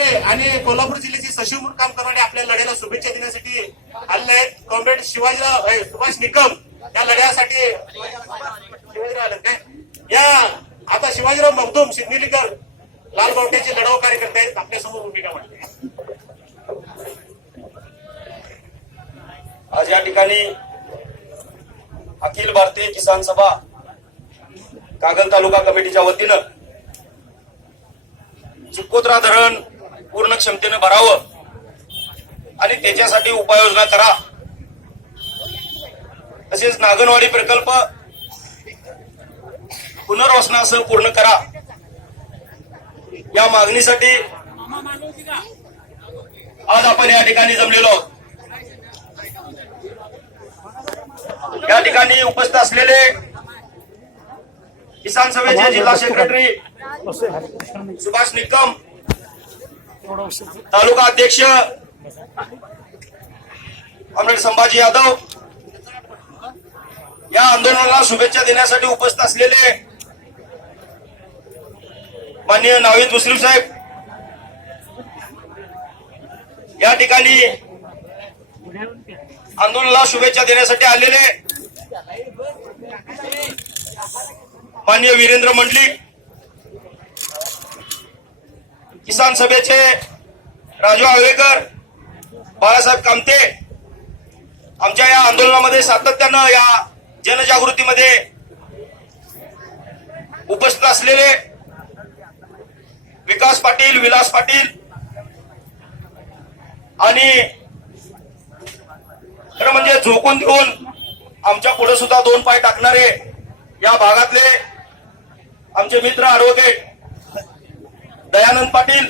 ठाकरे आणि कोल्हापूर जिल्ह्याची सचिव म्हणून काम करणारे आपल्या लढ्याला शुभेच्छा देण्यासाठी आले आहेत. कॉम्रेड शिवाजीराव सुभाष निकम या लढ्यासाठी शिवाजीराव आले काय या आता शिवाजीराव मगदूम सिद्धिलीकर लालबावट्याचे लढाऊ कार्यकर्ते आहेत. आपल्यासमोर भूमिका मांडते. आज या ठिकाणी अखिल भारतीय किसान सभा कागल तालुका कमिटीच्या वतीनं चिकोत्रा धरण पूर्ण क्षमतेने भरावं आणि त्याच्यासाठी उपाययोजना करा, तसेच नागनवाडी प्रकल्प पुनर्वसनासह पूर्ण करा या मागणीसाठी आज आपण या ठिकाणी जमलेलो आहोत. या ठिकाणी उपस्थित असलेले किसान सभेचे जिल्हा सेक्रेटरी सुभाष निकम, तालुका अध्यक्ष कॉम्रेड संभाजी यादव, या आंदोलनाला शुभेच्छा देण्यासाठी उपस्थित असलेले माननीय नावीद मुस्लिम साहेब, या ठिकाणी आंदोलनाला शुभेच्छा देण्यासाठी आलेले माननीय वीरेंद्र मंडलिक, किसान सभेचे राजू आळवेकर, बाळासाहेब कामते, आमच्या या आंदोलनामध्ये सातत्यानं या जनजागृतीमध्ये उपस्थित असलेले विकास पाटील, विलास पाटील आणि खरं म्हणजे झोकून देऊन आमच्या पुढे सुद्धा दोन पाय टाकणारे या भागातले आमचे मित्र ऍडव्होकेट दयानंद पाटील,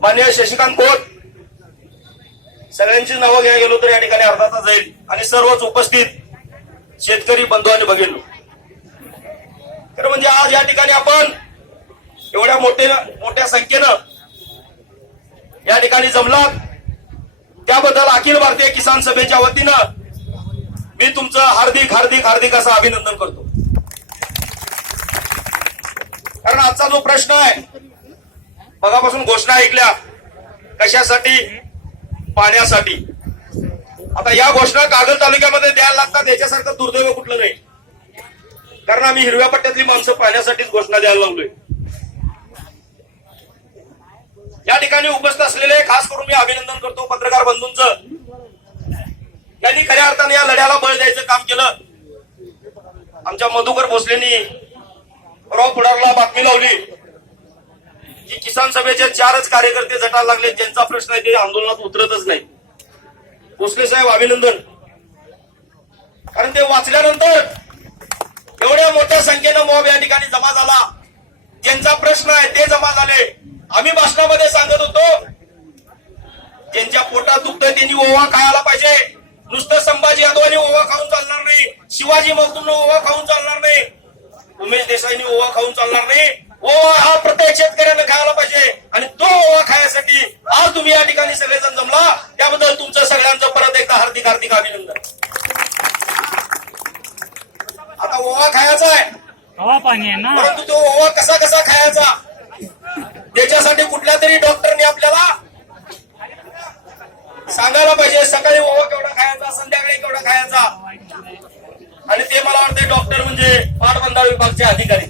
माननीय शशिकांत खोत, सगळ्यांची नावं घ्यायला गेलो तर या ठिकाणी अर्धा तास जाईल आणि सर्वच उपस्थित शेतकरी बंधू आणि भगिनी. खरं म्हणजे आज या ठिकाणी आपण एवढ्या मोठ्या संख्येनं या ठिकाणी जमलात त्याबद्दल अखिल भारतीय किसान सभेच्या वतीनं मी तुमचं हार्दिक हार्दिक हार्दिक असं अभिनंदन करतो. कारण आजचा जो प्रश्न आहे, मगापासून घोषणा ऐकल्या कशासाठी, पाण्यासाठी. आता या घोषणा कागल तालुक्यामध्ये द्यायला लागतात याच्यासारखं दुर्दैव कुठलं नाही, कारण आम्ही हिरव्या पट्ट्यातली माणसं पाण्यासाठीच घोषणा द्यायला लागलोय. या ठिकाणी उपस्थित असलेले खास करून मी अभिनंदन करतो पत्रकार बंधूंचं. त्यांनी खऱ्या अर्थाने या लढ्याला बळ द्यायचं काम केलं. आमच्या मधुकर भोसलेंनी राव पुढारला बातमी लावली की किसान सभेचे 4च कार्यकर्ते जटायला लागले, ज्यांचा प्रश्न आहे ते आंदोलनात उतरतच नाही. भोसले साहेब अभिनंदन, कारण ते वाचल्यानंतर एवढ्या मोठ्या संख्येनं मॉब या ठिकाणी जमा झाला, ज्यांचा प्रश्न आहे ते जमा झाले. आम्ही भाषणामध्ये सांगत होतो ज्यांच्या पोटात दुखतंय त्यांनी ओवा खायला पाहिजे. नुसतं संभाजी यादवांनी ओवा खाऊन चालणार नाही, शिवाजी मगदूमनं ओवा खाऊन चालणार नाही, उमेश देसाईंनी ओवा खाऊन चालणार नाही. ओवा हा प्रत्येक शेतकऱ्यानं खायला पाहिजे आणि तो ओवा खायसाठी आज तुम्ही या ठिकाणी सगळेजण जमला, त्याबद्दल तुमचं सगळ्यांचं परत एकदा हार्दिक हार्दिक अभिनंदन. आता ओवा खायचा आहे, हवा पाणी आहे ना, परंतु तो ओवा कसा कसा खायचा त्याच्यासाठी कुठल्या तरी डॉक्टरने आपल्याला सांगायला पाहिजे. सकाळी ओवा केवढा खायचा, संध्याकाळी केवढा खायचा. आणि ते मला वाटतं डॉक्टर म्हणजे पाटबंधारे विभागचे अधिकारी.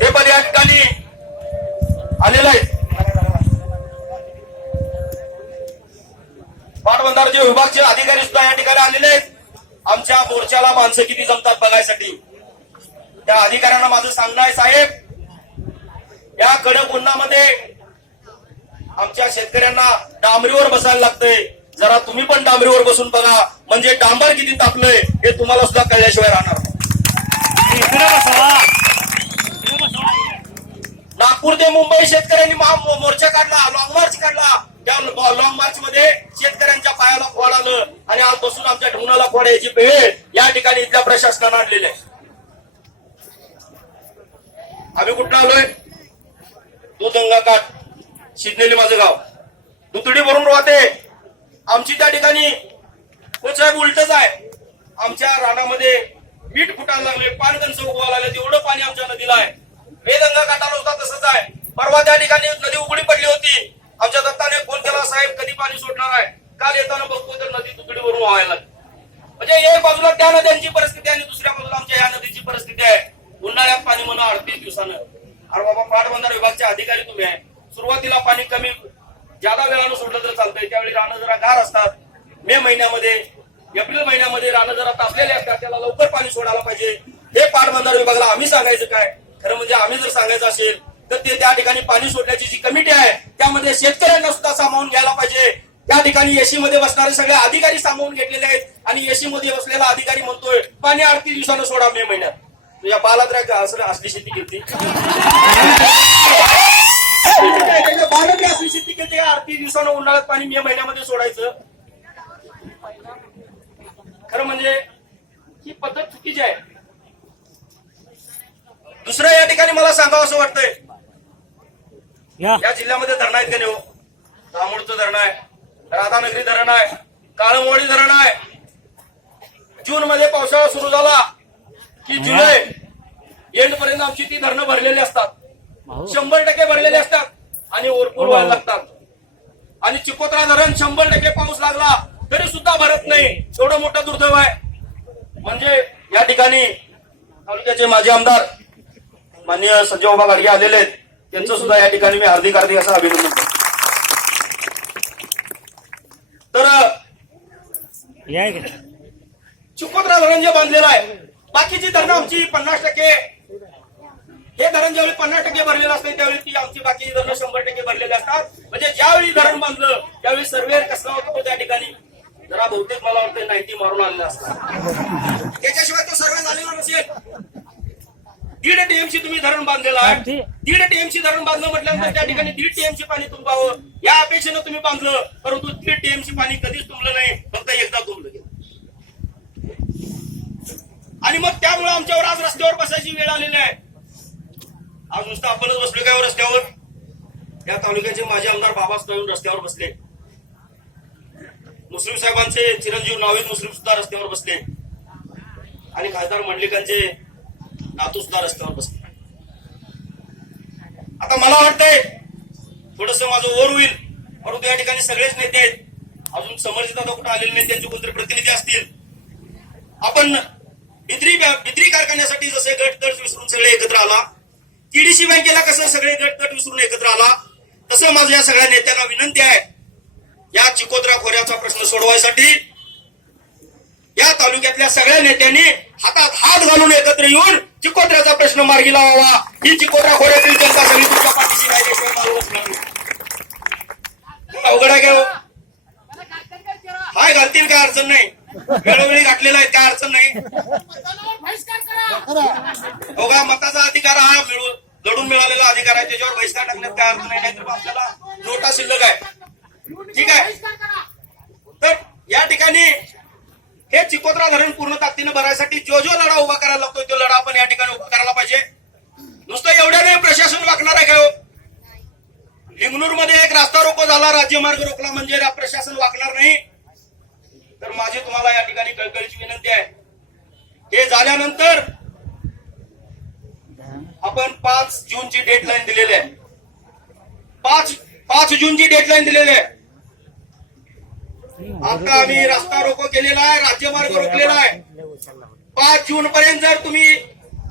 ते पण या ठिकाणी आलेले आहेत. पाटबंधारे विभागचे अधिकारी सुद्धा या ठिकाणी आलेले आहेत. आमच्या मोर्चाला माणसं किती जमतात बघायसाठी. त्या अधिकाऱ्यांना माझं सांगणं आहे, साहेब या कडक उन्हामध्ये आमच्या शेतकऱ्यांना डांबरीवर बसायला लागतंय, जरा तुम्ही पण डांबरीवर बसून बघा, म्हणजे डांबर किती तापलंय हे तुम्हाला सुद्धा कळल्याशिवाय राहणार नाही. नागपूर ते मुंबई शेतकऱ्यांनी मोर्चा काढला, लॉंग मार्च काढला. त्या लॉंग मार्च मध्ये शेतकऱ्यांच्या पायाला खोड आलं आणि आज बसून आमच्या ढोंगणाला खोड यायची वेळ या ठिकाणी इथल्या प्रशासनानं आणलेली आहे. आम्ही कुठं आलोय, दूधगंगा काठ, शिदनेली माझं गाव, दुतडी भरून राहते आमची. त्या ठिकाणी साहेब उलटच आहे, आमच्या रानामध्ये मीठ फुटायला लागले, पानगंज उगवायला लागले, तेवढं पाणी आमच्या परवा त्या ठिकाणी नदी उघडी पडली होती. आमच्या दत्ताने फोन केला, साहेब कधी पाणी सोडणार आहे. काल येताना बघतो तर नदी तुकडीवरून व्हायला लागली. म्हणजे एक बाजूला त्या नद्यांची परिस्थिती आणि दुसऱ्या बाजूला आमच्या या नदीची परिस्थिती आहे. उन्हाळ्यात पाणी म्हणून 38 दिवसानं. अरे बाबा, पाटबंधारे विभागचे अधिकारी तुम्ही आहे. सुरुवातीला पाणी कमी ज्यादा वेळानं सोडलं तर चालतंय. त्यावेळी रानं जरा गार असतात. मे महिन्यामध्ये, एप्रिल महिन्यामध्ये रानं जरा तापलेले असतात. त्याला लवकर पाणी सोडायला पाहिजे. हे पाटबंधारे विभागाला आम्ही सांगायचं काय? खरं म्हणजे आम्ही जर सांगायचं असेल तर ते त्या ठिकाणी पाणी सोडण्याची जी कमिटी आहे त्यामध्ये शेतकऱ्यांना सुद्धा सामावून घ्यायला पाहिजे. त्या ठिकाणी एसी मध्ये बसणारे सगळे अधिकारी सामावून घेतलेले आहेत आणि एसी मध्ये बसलेला अधिकारी म्हणतोय पाणी 38 दिवसानं सोडा मे महिन्यात. तुझ्या बालात असली शेती केली, असली शेती केली. 38 दिवसानं उन्हाळ्यात पाणी मे महिन्यामध्ये सोडायचं. खरं म्हणजे ही पद्धत चुकीची आहे. दुसरं या ठिकाणी मला सांगावं असं वाटतंय, या जिल्ह्यामध्ये धरण आहेत का नाही हो? दामोडचं धरण आहे, राधानगरी धरण आहे, काळमवाडी धरण आहे. जून मध्ये पावसाळा सुरू झाला की जुलै एंड पर्यंत आमची ती धरणं भरलेली असतात. 100% भरलेले असतात आणि ओरपूर व्हायला लागतात. आणि चिकोत्रा धरण 100% पाऊस लागला तरी सुद्धा भरत नाही. एवढं मोठं दुर्दैव आहे. म्हणजे या ठिकाणी तालुक्याचे माजी आमदार माननीय संजयबाबा गाडगे आलेले आहेत. त्यांचं सुद्धा या ठिकाणी मी हार्दिक असं अभिनंदन करतो. तर चिकोत्रा धरण जे बांधलेलं आहे, बाकीची धरणं आमची 50%, हे धरण ज्यावेळी 50% भरलेलं असतं त्यावेळी ती आमची बाकीची धरणं 100% भरलेली असतात. म्हणजे ज्यावेळी धरण बांधलं त्यावेळी सर्वेअर कसला होतो त्या ठिकाणी जरा बहुतेक मला वाटतं 90 मारून आलेला असतात. त्याच्याशिवाय तो सर्वे झालेला नसेल. 1.5 टीएमसी तुम्ही धरण बांधलेलं आहे. 1.5 टीएमसी धरण बांधलं म्हटल्यानंतर त्या ठिकाणी 1.5 टीएमसी पाणी तुंबावं या अपेक्षेनं तुम्ही बांधलं, परंतु 1.5 टीएमसी पाणी कधीच तुंबलं नाही, फक्त एकदा तुंबलं गेलं. आणि मग त्यामुळे आमच्यावर आज रस्त्यावर बसायची वेळ आलेली आहे. आज नुसतं आपणच बसलो काय रस्त्यावर? या तालुक्याचे माजी आमदार बाबासाहेब रस्त्यावर बसले. मुस्लिम साहेबांचे चिरंजीव नावीद मुस्लिम सुद्धा रस्त्यावर बसले आणि खासदार मंडलिकांचे नातू सुद्धा रस्त्यावर बसले. आता मला वाटतंय थोडस माझं ओर होईल, परंतु या ठिकाणी सगळेच नेते आहेत. अजून समर्जित आता कुठे आलेले नाही, त्यांचे कोणतरी प्रतिनिधी असतील. आपण बिद्री कारखान्यासाठी जसे गट विसरून सगळे एकत्र आला, टीडीसी बँकेला कसं सगळे गट विसरून एकत्र आला, तसं माझं या सगळ्या नेत्यांना विनंती आहे, या चिकोत्रा खोऱ्याचा प्रश्न सोडवायसाठी या तालुक्यातल्या सगळ्या नेत्यांनी हातात हात घालून एकत्र येऊन चिकोत्र्याचा प्रश्न मार्गी लावावा. ही चिकोत्रा खोऱ्यातील जनता सगळी तुमच्या पाठीशी राहिल्याशिवाय मार्ग बसणार नाही. अवघड आहे का? हाय घालतील, काय अडचण नाही. वेळोवेळी घातलेला आहे, काय अडचण नाही. बघा, मताचा अधिकार हा लढून मिळालेला अधिकार आहे, त्याच्यावर बहिष्कार टाकण्यात काय अर्थ नाही. नाहीतर आपल्याला नोटा शिल्लक आहे. ठीक आहे. तर या ठिकाणी हे चिकोत्रा धरण पूर्ण ताकदीने भरायसाठी जो लढा उभा करायला लागतोय तो लढा आपण या ठिकाणी उभा करायला पाहिजे. नुसतं एवढ्याने प्रशासन वागणार आहे का? लिंगणूर मध्ये एक रास्ता रोको झाला, राज्यमार्ग रोखला म्हणजे प्रशासन वागणार नाही. तर माझी तुम्हाला या ठिकाणी कळकळीची विनंती आहे, हे झाल्यानंतर आपण 5 जूनची डेडलाईन दिलेली आहे. 5 जूनची डेडलाईन दिलेली आहे. आता आम्ही रस्ता रोको केलेला आहे, राज्यमार्ग रोखलेला आहे. 5 जून पर्यंत जर तुम्ही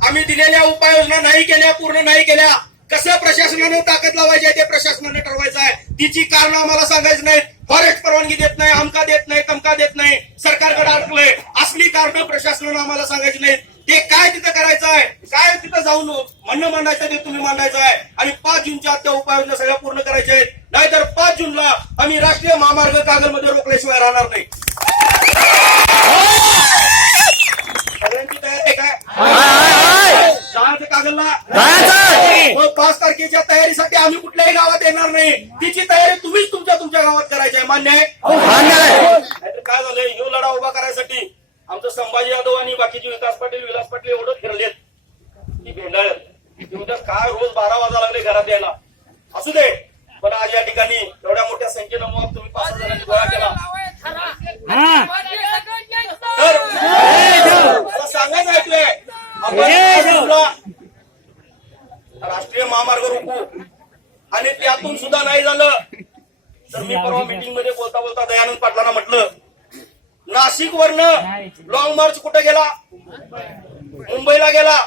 आम्ही दिलेल्या उपाययोजना नाही केल्या, पूर्ण नाही केल्या, कसं प्रशासनाने ताकद लावायची आहे ते प्रशासनाने ठरवायचं आहे. तिची कारण आम्हाला सांगायचं नाहीत. फॉरेस्ट परवानगी देत नाही, आमका देत नाही, तमका देत नाही, सरकारकडे अडकलंय, असली कारण प्रशासनाने आम्हाला सांगायची नाहीत. ते काय तिथं करायचं आहे, काय तिथं जाऊन म्हणणं मांडायचं ते तुम्ही मांडायचं आहे. आणि 5 जूनच्या त्या उपाययोजना सगळ्या पूर्ण करायच्या आहेत. नाहीतर 5 जूनला आम्ही राष्ट्रीय महामार्ग कागलमध्ये रोखल्याशिवाय राहणार नाही. सगळ्यांची तयारी आहे काय? जायचं कागलला. 5 तारखेच्या तयारीसाठी आम्ही कुठल्याही गावात येणार नाही. तिची तयारी तुम्हीच तुमच्या गावात करायची आहे. मान्य आहे? नाहीतर काय झालंय, ह्यो लढा उभा करायसाठी आमचं संभाजी यादव आणि बाकीचे विलास पाटील एवढं फिरलेत की भेंडाळ. उद्या काय रोज 12 वाजा लागले घरात यायला. असू दे, पण आज या ठिकाणी एवढ्या मोठ्या संख्येनं मग तुम्ही 5 जणांनी गोळा केला. तर मला सांगायचं ऐकलंय, आपण राष्ट्रीय महामार्ग रोखू, आणि त्यातून सुद्धा नाही झालं तर मी परवा मीटिंग मध्ये बोलता बोलता दयानंद पाटलांना म्हटलं, नाशिक वरनं लॉंग मार्च कुठे गेला? मुंबईला गेला,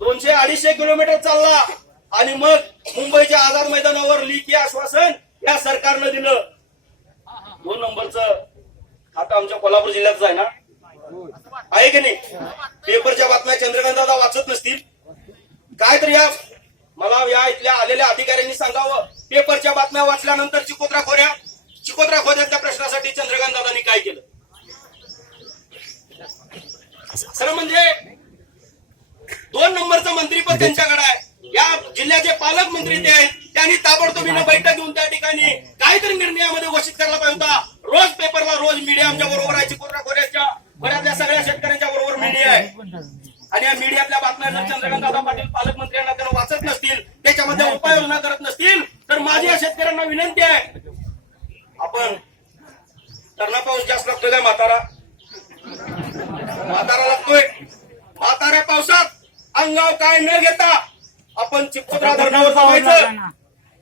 200-250 किलोमीटर चालला आणि मग मुंबईच्या आझाद मैदानावर लेखी आश्वासन या सरकारनं दिलं. 2 नंबरचं आता आमच्या कोल्हापूर जिल्ह्यातच आहे ना, आहे की नाही? पेपरच्या बातम्या चंद्रकांत दादा वाचत नसतील काय? तर या मला या इथल्या आलेल्या अधिकाऱ्यांनी सांगावं, पेपरच्या बातम्या वाचल्यानंतर चिकोत्रा खोऱ्यातल्या प्रश्नासाठी चंद्रकांत दादांनी काय केलं? खरं म्हणजे 2 नंबरचं मंत्रीपद त्यांच्याकडे आहे. या जिल्ह्याचे पालकमंत्री ते आहेत. त्यांनी ताबडतोबीने बैठक घेऊन त्या ठिकाणी काहीतरी निर्णयामध्ये घोषित करायला पाहिजे होता. रोज पेपरला रोज मीडिया आमच्या बरोबर आहे. चिकोत्रा खोऱ्यातल्या सगळ्या शेतकऱ्यांच्या बरोबर मीडिया आहे आणि या मीडियातल्या बातम्या जर चंद्रकांत दादा पाटील पालकमंत्र्यांना त्यांना वाचत नसतील, त्याच्यामध्ये उपाययोजना करत नसतील तर माझी या शेतकऱ्यांना विनंती आहे, आपण तरणा पाऊस जास्त लागतोय का? म्हातारा लागतोय. म्हाताऱ्या पावसात अंगाव काय न घेता आपण चिकोत्रा धरणावर जायचं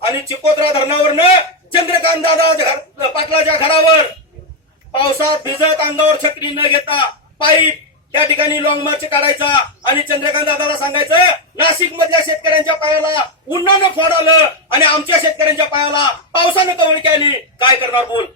आणि चिकोत्रा धरणावरनं चंद्रकांत दादा पाटलाच्या घरावर पावसात भिजत अंगावर छत्री न घेता पाईप त्या ठिकाणी लॉंग मार्च काढायचा आणि चंद्रकांत दादाला सांगायचं, नाशिक मधल्या शेतकऱ्यांच्या पायाला उन्हानं फोड आलं आणि आमच्या शेतकऱ्यांच्या पायाला पावसानं कवळ केली, काय करणार बोल?